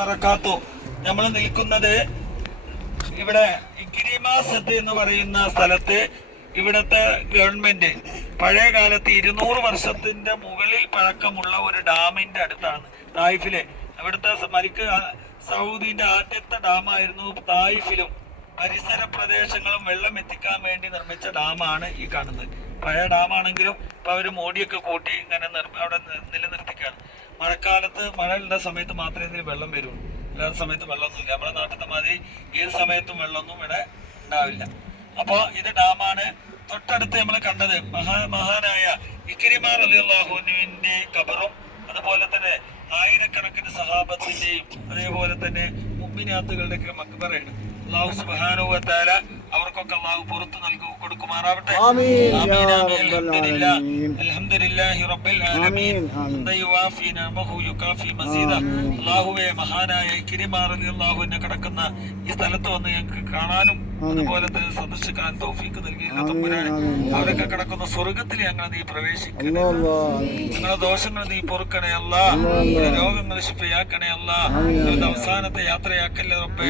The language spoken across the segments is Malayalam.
പറക്കാത്തു നമ്മൾ നിൽക്കുന്നത് ഇവിടെ ഗിരിമാസത്ത് എന്ന് പറയുന്ന സ്ഥലത്ത് ഇവിടുത്തെ ഗവൺമെന്റ്. പഴയ കാലത്ത് ഇരുന്നൂറ് വർഷത്തിന്റെ മുകളിൽ പഴക്കമുള്ള ഒരു ഡാമിന്റെ അടുത്താണ് തായിഫിലെ. ഇവിടുത്തെ മരിക്ക് സൗദിന്റെ ആദ്യത്തെ ഡാമായിരുന്നു തായിഫിലും. പരിസര പ്രദേശങ്ങളും വെള്ളം എത്തിക്കാൻ വേണ്ടി നിർമ്മിച്ച ഡാമാണ് ഈ കാണുന്നത്. പഴയ ഡാമാണെങ്കിലും ഇപ്പൊ അവർ മോടിയൊക്കെ കൂട്ടി ഇങ്ങനെ അവിടെ നിലനിർത്തിക്കാണ്. മഴക്കാലത്ത് മഴയുള്ള സമയത്ത് മാത്രമേ ഇതിന് വെള്ളം വരുള്ളൂ അല്ലാത്ത സമയത്ത് വെള്ളമൊന്നുമില്ല. നമ്മുടെ നാട്ടിലത്തെ മാതിരി ഏത് സമയത്തും വെള്ളമൊന്നും ഇവിടെ ഉണ്ടാവില്ല. അപ്പോൾ ഇത് ഡാമാണ്. തൊട്ടടുത്ത് നമ്മൾ കണ്ടത് മഹാ മഹാനായ ഇക്കിരിമാർ അലി അള്ളാഹുവിന്റെ കബറും അതുപോലെ തന്നെ ആയിരക്കണക്കിന് സഹാബത്തിന്റെയും അതേപോലെ തന്നെ മുഅ്മിനാത്തുകളുടെയൊക്കെ മക്ബറയാണ് അള്ളാഹു സുബ്ഹാനഹു വ തആല അവർക്കൊക്കെ അള്ളാഹു പുറത്തു നൽകു കൊടുക്കുമാറാവട്ടെ. ആമീൻ. യാ റബ്ബൽ ആലമീൻ. അൽഹംദുലില്ലാഹി റബ്ബിൽ ആലമീൻ. ദൈവാഫീന മഹു യുകാഫി മസീദ. അല്ലാഹുവേ മഹാനായ ഇക്രിമ റളിയല്ലാഹു അൻഹു കടക്കുന്ന ഈ സ്ഥലത്ത് വന്ന് ഞങ്ങൾക്ക് കാണാനും അതുപോലെ തന്നെ സന്ദർശിക്കാൻ തൗഫീഖ് നൽകിയില്ല തമ്പുരാൻ ആമീൻ അവരൊക്കെ കിടക്കുന്ന സ്വർഗത്തിൽ ഞങ്ങൾ നീ പ്രവേശിക്കണേ അല്ലാ അല്ലാ ഞങ്ങളുടെ ദോഷങ്ങൾ നീ പൊറുക്കണേ അല്ല രോഗങ്ങൾ ശിഫയാക്കണേ അല്ല ഇത് അവസാനത്തെ യാത്രയാക്കല്ലേ റബ്ബേ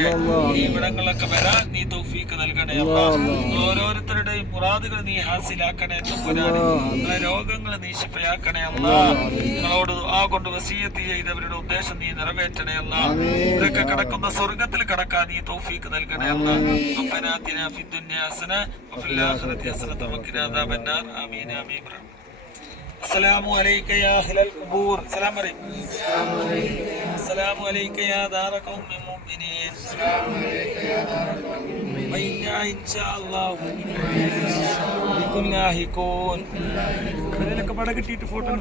ഈ ഇവിടങ്ങളൊക്കെ വരാൻ നീ തൗഫീക്ക് നൽകണേ അല്ല നിങ്ങൾ ഓരോരുത്തരുടെയും മുറാദുകൾ നീ ഹാസിലാക്കണേ തമ്പുരാൻ നിങ്ങളെ രോഗങ്ങൾ നീ ശിഫയാക്കണേ അല്ല നിങ്ങളോട് ആ കൊണ്ട് വസീയത്ത് ചെയ്തവരുടെ ഉദ്ദേശം നീ നിറവേറ്റണേ അല്ല ഇവരൊക്കെ കിടക്കുന്ന സ്വർഗത്തിൽ കിടക്കാൻ നീ തൗഫീക്ക് നൽകണേ അല്ല ربنا آتنا في الدنيا حسنة السلام عليك يا أهل القبور السلام عليكم السلام عليك يا دار قوم مؤمنين وإنا إن شاء الله بكم لاهقون خلينا كبارك تيتو فوتو